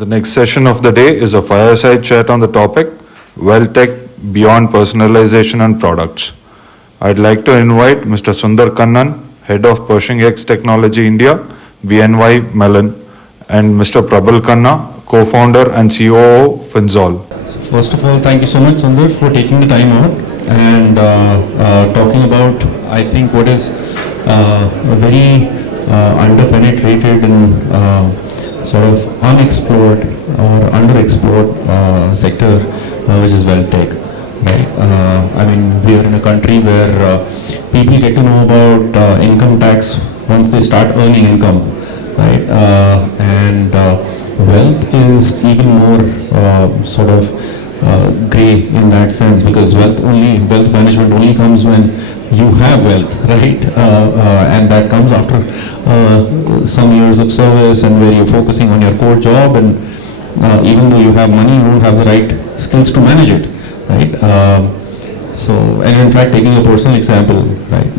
The next session of the day is a fireside chat on the topic Wealth Tech Beyond Personalization and Products. I'd like to invite Mr. Sundar Kannan, Head of Pershing X Technology India, BNY Mellon, and Mr. Prabal Khanna, Co-founder and COO, Finzol. So first of all, thank you so much, Sundar, for taking the time out and talking about, I think, what is a very underpenetrated and sort of unexplored or underexplored sector, which is wealth tech. Right? I mean, we are in a country where people get to know about income tax once they start earning income, right? And wealth is even more sort of grey in that sense, because wealth management only comes when you have wealth, right? And that comes after some years of service and where you're focusing on your core job, and even though you have money, you don't have the right skills to manage it, right? And in fact, taking a personal example, right?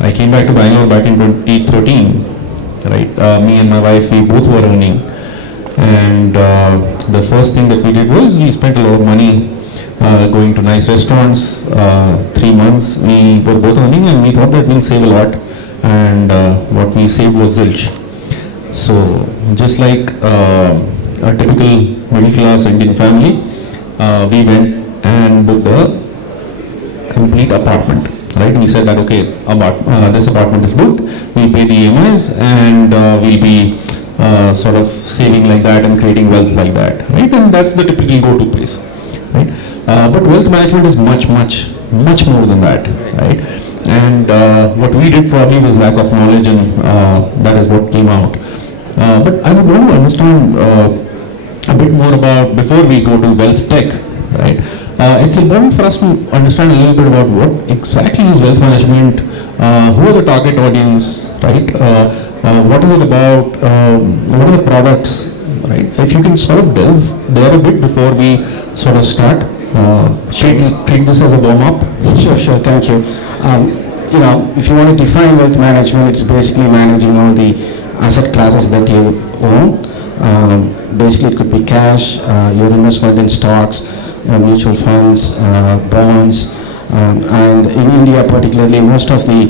I came back to Bangalore back in 2013, right? Me and my wife, we both were earning, and the first thing that we did was we spent a lot of money going to nice restaurants. 3 months we were both earning, and we thought that we'll save a lot, and what we saved was zilch. So just like a typical middle class Indian family, we went and booked a complete apartment, right? We said that, okay, this apartment is booked, we'll pay the EMIs, and we'll be sort of saving like that and creating wealth like that, right? And that's the typical go-to place, right? But wealth management is much more than that, right? And what we did probably was lack of knowledge, and that is what came out. But I would want to understand a bit more about, before we go to wealth tech, right? It's important for us to understand a little bit about what exactly is wealth management, who are the target audience, right? What is it about, what are the products, right? If you can sort of delve there a bit before we sort of start. Treat this as a warm-up. Sure, thank you. If you want to define wealth management, it's basically managing all the asset classes that you own. Basically, it could be cash, your investment in stocks, mutual funds, bonds, and in India particularly, most of the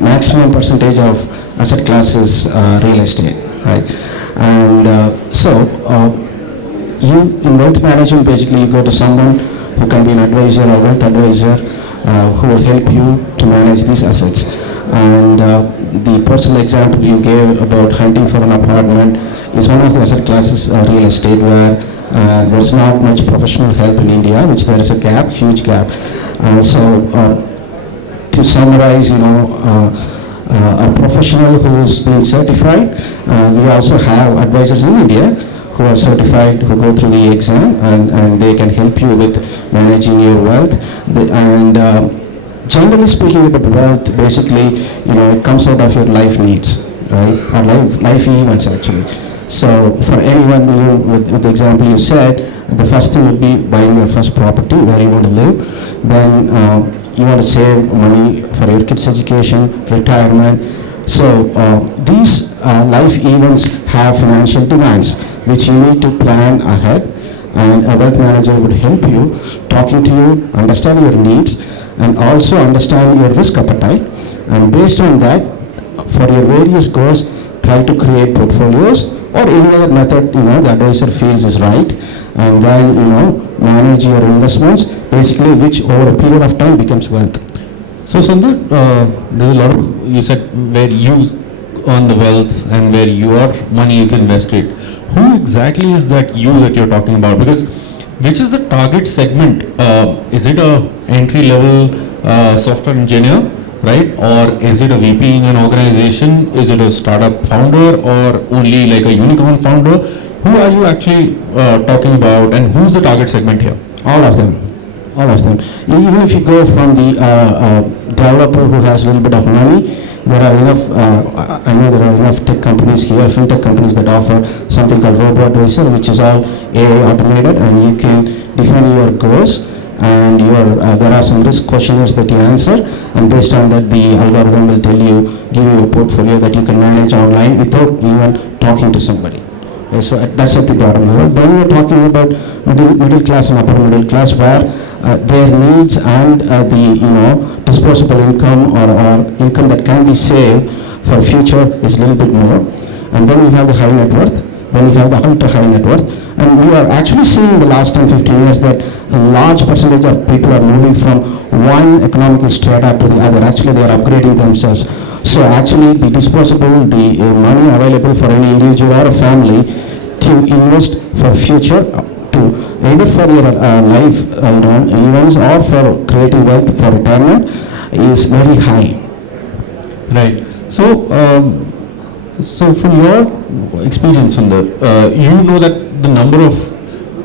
maximum percentage of asset classes real estate, right? And you in wealth management, basically you go to someone who can be an advisor or wealth advisor who will help you to manage these assets. And the personal example you gave about hunting for an apartment is one of the asset classes, real estate, where there's not much professional help in India, which there is a gap, huge gap. To summarize, a professional who's been certified, we also have advisors in India who are certified, who go through the exam, and they can help you with managing your wealth. Generally speaking about wealth, basically, it comes out of your life needs, right? Or life events, actually. So for anyone, with the example you said, the first thing would be buying your first property where you want to live. Then you want to save money for your kids' education, retirement. So these life events have financial demands, which you need to plan ahead, and a wealth manager would help you, talking to you, understand your needs, and also understand your risk appetite, and based on that, for your various goals, try to create portfolios or any other method the advisor feels is right, and then manage your investments, basically, which over a period of time becomes wealth. So Sundar, there's a lot of, you said, where you earn the wealth and where your money is invested. Who exactly is that you're talking about? Because which is the target segment? Is it a entry-level software engineer, right? Or is it a VP in an organization? Is it a startup founder, or only like a unicorn founder? Who are you actually talking about, and who's the target segment here? All of them. Even if you go from the developer who has a little bit of money, there are enough, I know there are enough tech companies here, fintech companies that offer something called robo-advisor, which is all AI automated, and you can define your goals, and there are some risk questionnaires that you answer, and based on that, the algorithm will give you a portfolio that you can manage online without even talking to somebody. Okay, so that's at the bottom level. Then we're talking about middle class and upper middle class, where their needs and the disposable income or income that can be saved for future is a little bit more. And then we have the high net worth. Then we have the ultra high net worth. And we are actually seeing in the last 10-15 years that a large percentage of people are moving from one economical strata to the other. Actually, they are upgrading themselves. So actually, the disposable, the money available for any individual or a family to invest for future, to either for their life events or for creating wealth for retirement, is very high. Right. So from your experience, Sundar, you know that the number of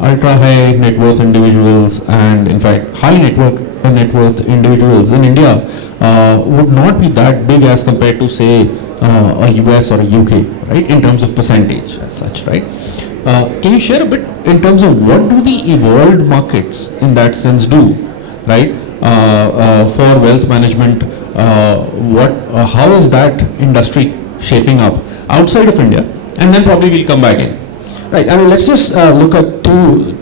ultra high net worth individuals and in fact high net worth individuals in India would not be that big as compared to say a US or a UK, right, in terms of percentage as such, right? Can you share a bit in terms of what do the evolved markets in that sense do, right, for wealth management? How is that industry shaping up outside of India? And then probably we'll come back in. Right. I mean, let's just look at two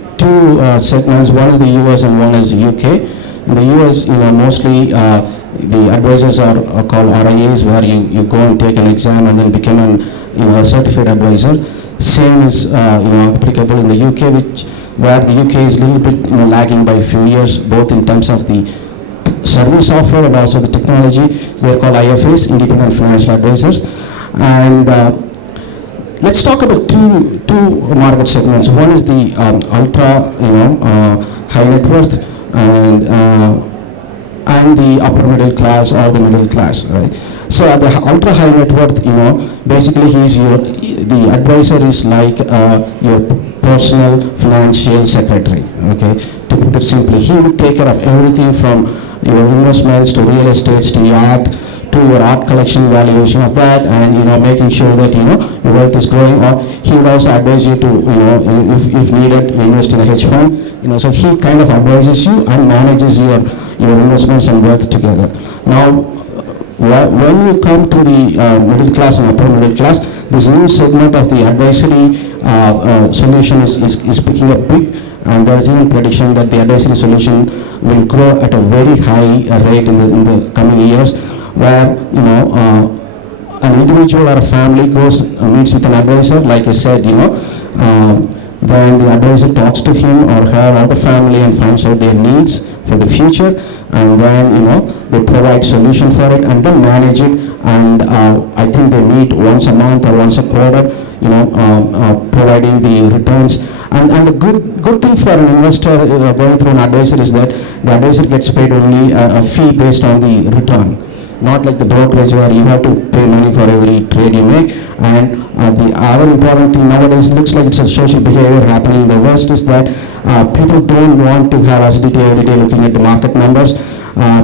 segments. One is the US and one is the UK. In the US, mostly the advisors are called RIAs, where you go and take an exam and then become a certified advisor. Same is applicable in the UK, where the UK is a little bit lagging by a few years, both in terms of the service offer and also the technology. They're called IFAs, independent financial advisors. And let's talk about two market segments. One is the ultra high net worth and the upper middle class or the middle class, right? So at the ultra high net worth, basically the advisor is like your personal financial secretary, okay? To put it simply, he will take care of everything from your investments to real estates to yacht to your art collection, valuation of that, and making sure that your wealth is growing. Or he would also advise you to if needed, invest in a hedge fund. So he kind of advises you and manages your investments and wealth together. Now, when you come to the middle class and upper middle class, this new segment of the advisory solution is picking up big, and there is even prediction that the advisory solution will grow at a very high rate in the coming years, where an individual or a family goes meets with an advisor, like I said, then the advisor talks to him or her or the family and finds out their needs for the future, and then they provide solution for it and then manage it. And I think they meet once a month or once a quarter, providing the returns. And the good thing for an investor going through an advisor is that the advisor gets paid only a fee based on the return. Not like the brokerage where you have to pay money for every trade you make. And the other important thing nowadays, looks like it's a social behavior happening in the West, is that people don't want to have acidity every day looking at the market numbers,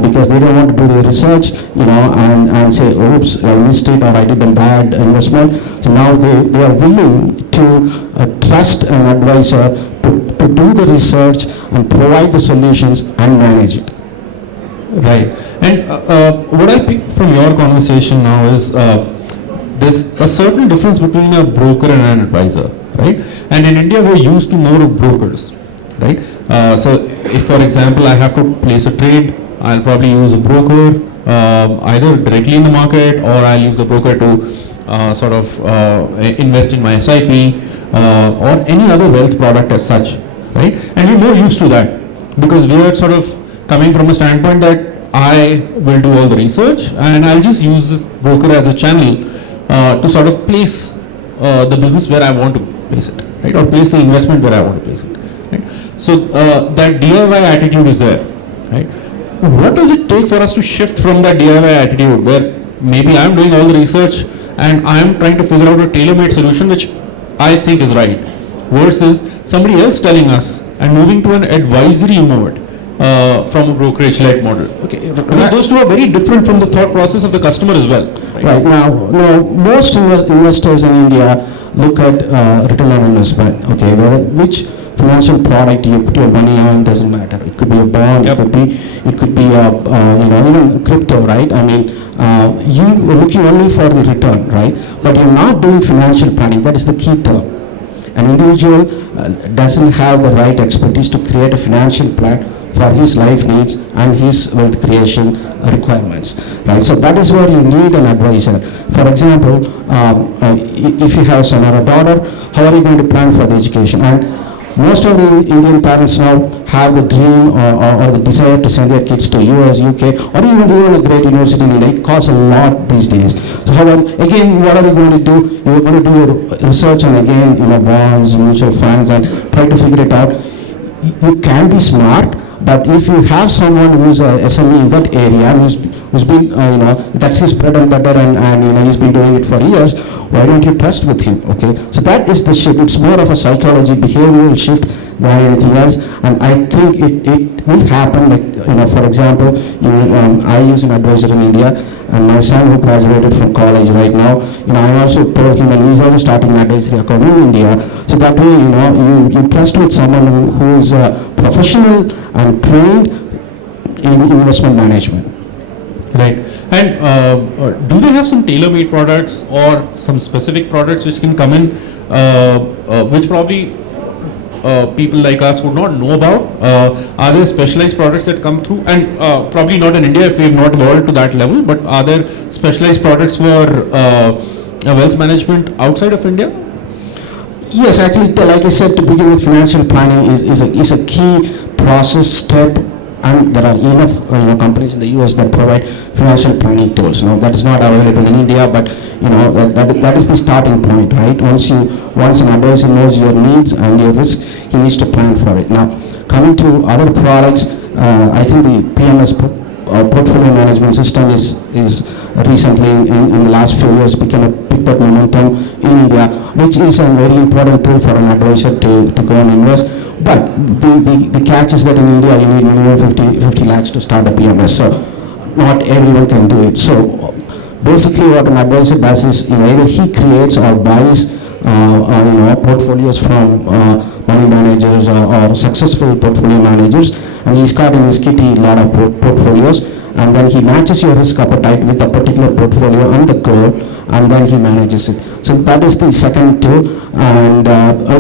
because they don't want to do the research, and say, oops, I missed it, or I did a bad investment. So now they are willing to trust an advisor to do the research and provide the solutions and manage it. Right. And what I pick from your conversation now is there's a certain difference between a broker and an advisor, right? And in India, we're used to more of brokers, right? So if, for example, I have to place a trade, I'll probably use a broker either directly in the market, or I'll use a broker to sort of invest in my SIP or any other wealth product as such, right? And we're more used to that because we are sort of coming from a standpoint that I will do all the research and I'll just use the broker as a channel to sort of place the business where I want to place it, right? Or place the investment where I want to place it, right? So that DIY attitude is there, right? What does it take for us to shift from that DIY attitude where maybe I'm doing all the research and I'm trying to figure out a tailor-made solution which I think is right, versus somebody else telling us and moving to an advisory mode from a brokerage-led model? Okay, because those two are very different from the thought process of the customer as well. Right now, most investors in India look at return on investment. Okay, which financial product you put your money on doesn't matter. It could be a bond. Yep. It could be even crypto, right? I mean, you are looking only for the return, right? But you're not doing financial planning. That is the key term. an individual doesn't have the right expertise to create a financial plan for his life needs and his wealth creation requirements, right? So that is where you need an advisor. For example, if you have a son or a daughter, how are you going to plan for the education? And most of the Indian parents now have the dream or the desire to send their kids to US, UK, or even a great university in India. It costs a lot these days. So again, what are you going to do? You're going to do your research on, again, bonds, mutual funds, and try to figure it out. You can be smart, but if you have someone who's a SME in that area, who's been, that's his bread and butter, and he's been doing it for years, why don't you trust with him? Okay, so that is the shift. It's more of a psychology, behavioral shift than anything else, and I think it will happen. Like, for example, I use an advisor in India, and my son, who graduated from college right now, I also told him, and he's also starting an advisory account in India. So that way, you trust with someone who is professional and trained in investment management. Right. And do they have some tailor-made products or some specific products which can come in, which probably people like us would not know about? Are there specialized products that come through? And probably not in India if we have not evolved to that level, but are there specialized products for wealth management outside of India? Yes, actually, like I said, to begin with, financial planning is a key process step, and there are enough companies in the US that provide financial planning tools. Now, that is not available in India, but that is the starting point, right? Once an advisor knows your needs and your risk, he needs to plan for it. Now, coming to other products, I think the PMS portfolio management system is recently in the last few years picked up momentum in India, which is a very important tool for an advisor to go and invest. But the catch is that in India you need minimum 50 lakhs to start a PMS, so not everyone can do it. So basically what an advisor does is either he creates or buys portfolios from money managers or successful portfolio managers, and he's got in his kitty a lot of portfolios, and then he matches your risk appetite with a particular portfolio and the goal, and then he manages it. So that is the second tool. And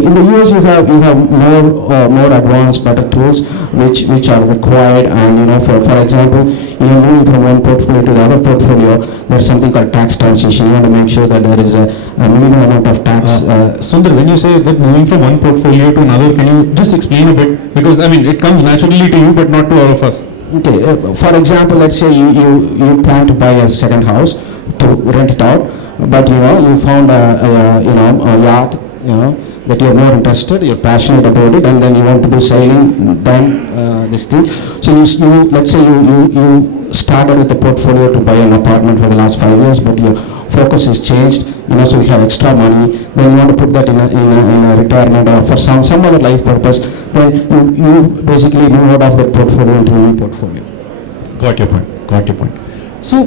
in the US you have more advanced, better tools which are required. And for example, moving from one portfolio to the other portfolio, there's something called tax transition. You want to make sure that there is a minimum amount of tax. Sundar, when you say that moving from one portfolio to another, can you just explain a bit? Because it comes naturally to you, but not to all of us. Okay, for example, let's say you plan to buy a second house to rent it out, but you found a yacht that you're more interested, you're passionate about it, and then you want to do sailing, then this thing. So let's say you started with a portfolio to buy an apartment for the last 5 years, but your focus has changed, so you have extra money, then you want to put that in a retirement or for some other life purpose, then you basically move out of the portfolio into a new portfolio. Got your point. So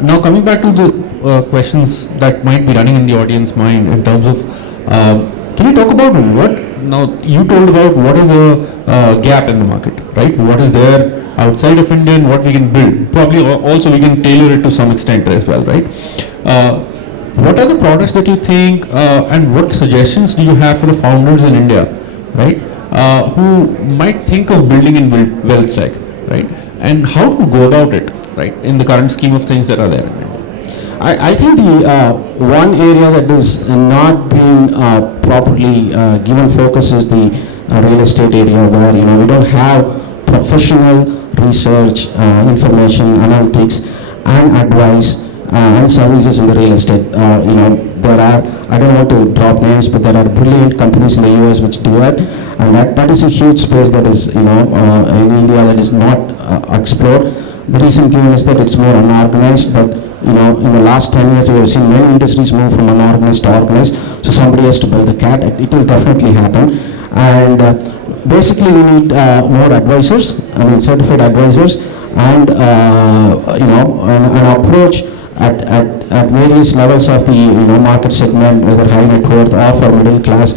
now coming back to the questions that might be running in the audience mind in terms of, can you talk about now you told about what is a gap in the market, right? What is there outside of India and what we can build. Probably also we can tailor it to some extent as well, right? What are the products that you think and what suggestions do you have for the founders in India, right? Who might think of building in wealth tech, right? And how to go about it, right? In the current scheme of things that are there in India. I think the one area that is not being properly given focus is the real estate area, where we don't have professional research, information, analytics, and advice and services in the real estate. There are, I don't want to drop names, but there are brilliant companies in the US which do that, and that is a huge space that is in India that is not explored. The reason given is that it's more unorganized, but in the last 10 years we have seen many industries move from unorganized to organized, so somebody has to build the cat. It will definitely happen, and basically we need more advisors, certified advisors, and an approach at various levels of the market segment, whether high net worth or for middle class,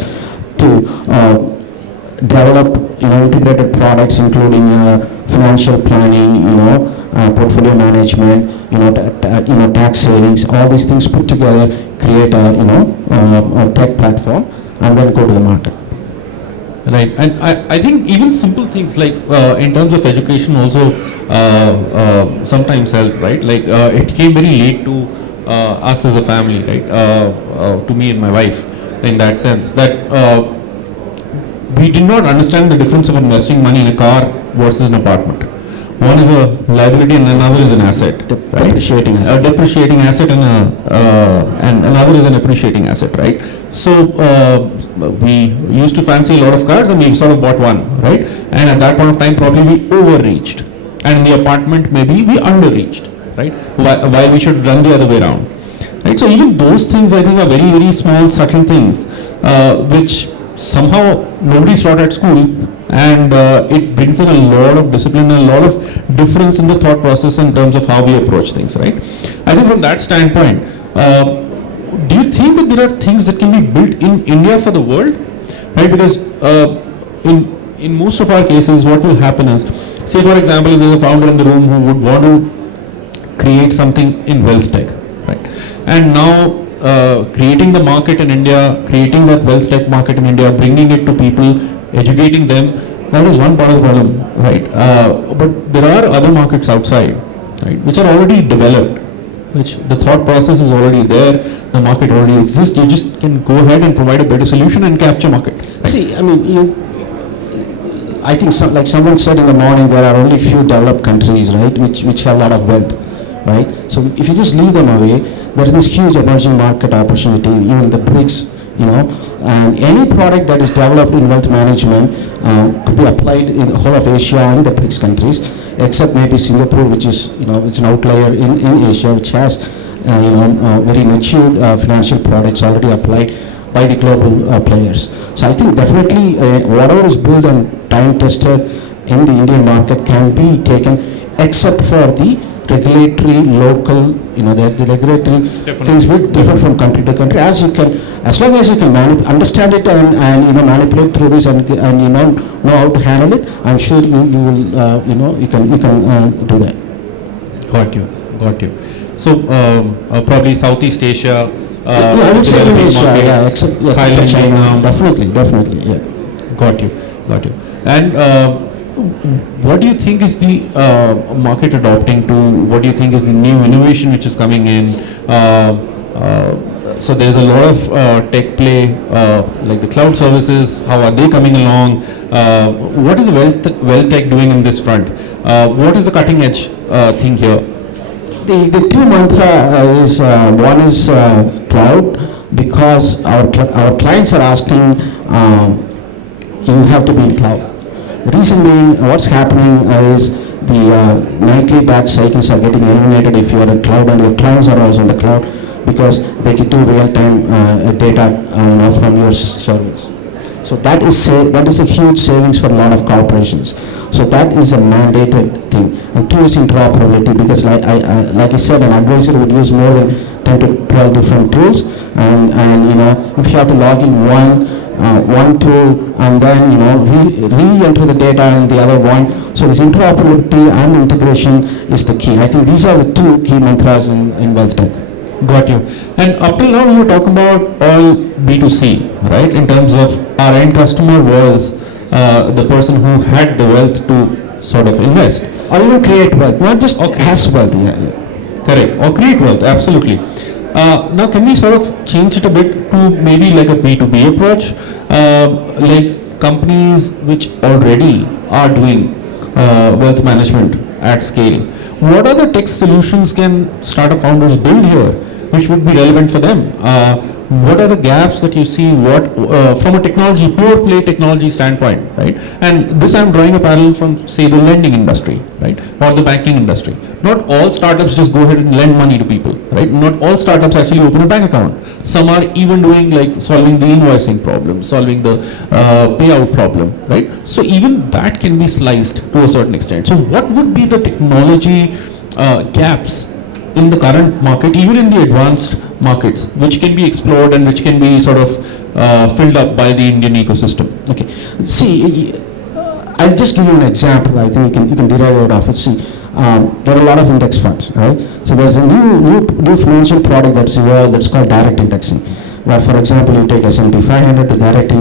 to develop integrated products including financial planning, portfolio management, tax savings. All these things put together create a tech platform, and then go to the market. Right, and I think even simple things like in terms of education also sometimes help, right? Like it came very late to us as a family, right? To me and my wife, in that sense that we did not understand the difference of investing money in a car versus an apartment. One is a liability and another is an asset, right? Depreciating asset. A depreciating asset and another is an appreciating asset, right? So we used to fancy a lot of cars and we sort of bought one, right? And at that point of time probably we overreached, and in the apartment maybe we underreached, right? While we should run the other way around, right? So even those things I think are very, very small, subtle things which somehow nobody's taught at school, and it brings in a lot of discipline and a lot of difference in the thought process in terms of how we approach things, right? I think from that standpoint, do you think that there are things that can be built in India for the world, right? Because in most of our cases what will happen is, say for example, if there's a founder in the room who would want to create something in wealth tech, right? And now creating the market in India, creating that wealth tech market in India, bringing it to people, educating them, that is one part of the problem, right? But there are other markets outside, right, which are already developed, which the thought process is already there, the market already exists, you just can go ahead and provide a better solution and capture market. Right? See, I mean, I think like someone said in the morning, there are only few developed countries, right, which have a lot of wealth, right? So if you just leave them away, there's this huge emerging market opportunity, even the BRICS, and any product that is developed in wealth management could be applied in the whole of Asia and the BRICS countries, except maybe Singapore, which is, it's an outlier in Asia, which has, very mature financial products already applied by the global players. So I think definitely whatever is built and time tested in the Indian market can be taken, except for the regulatory, local, the regulatory things will differ from country to country. As long as you can understand it and manipulate through this and know how to handle it, I'm sure you will, you can do that. Got you. So probably Southeast Asia. I would say Asia, markets, except Thailand, China, definitely, yeah. Got you. And what do you think is the market adopting to? What do you think is the new innovation which is coming in? So there's a lot of tech play, like the cloud services. How are they coming along? What is the wealth tech doing in this front? What is the cutting edge thing here? The two mantra is one is cloud, because our clients are asking you have to be in cloud. The reason being, what's happening is the nightly batch cycles are getting eliminated if you are in cloud, and your clients are also in the cloud, because they can do real-time data from your service. So that is a huge savings for a lot of corporations. So that is a mandated thing. And two is interoperability, because like I said, an advisor would use more than 10 to 12 different tools, and if you have to log in one tool and then re-enter the data in the other one. So this interoperability and integration is the key. I think these are the two key mantras in wealth tech. Got you. And up till now we were talking about all B2C, right? In terms of our end customer was the person who had the wealth to sort of invest. Or even create wealth, not just has wealth. Yeah. Correct. Or create wealth, absolutely. Now can we sort of change it a bit to maybe like a B2B approach, like companies which already are doing wealth management at scale? What are the tech solutions can startup founders build here which would be relevant for them? What are the gaps that you see from a technology, pure play technology standpoint, right? And this I'm drawing a parallel from, say, the lending industry, right? Or the banking industry. Not all startups just go ahead and lend money to people, right? Not all startups actually open a bank account. Some are even doing like solving the invoicing problem, solving the payout problem, right? So even that can be sliced to a certain extent. So what would be the technology gaps in the current market, even in the advanced markets, which can be explored and which can be sort of filled up by the Indian ecosystem? Okay. See, I'll just give you an example. I think you can derive it off it. See, there are a lot of index funds, right? So there's a new financial product that's evolved that's called direct indexing, where, for example, you take S&P 500, the direct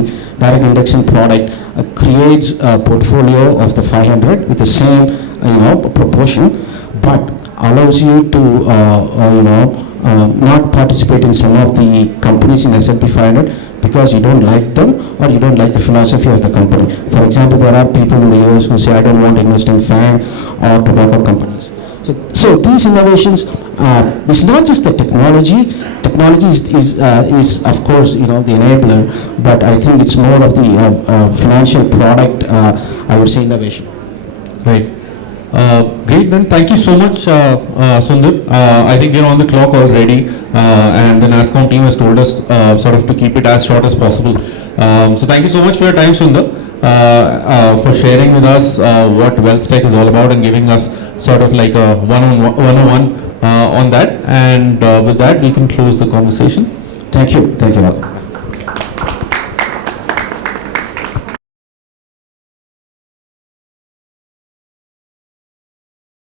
indexing product creates a portfolio of the 500 with the same, proportion, but allows you to, not participate in some of the companies in S&P 500 because you don't like them or you don't like the philosophy of the company. For example, there are people in the US who say, I don't want to invest in FANG or tobacco companies. So these innovations, it's not just the technology. Technology is of course, the enabler, but I think it's more of the financial product, I would say, innovation. Right. Great, then thank you so much, Sundar. I think we're on the clock already, and the Nasscom team has told us sort of to keep it as short as possible. So thank you so much for your time, Sundar, for sharing with us what wealth tech is all about and giving us sort of like a one-on-one on that. And with that, we can close the conversation. Thank you all.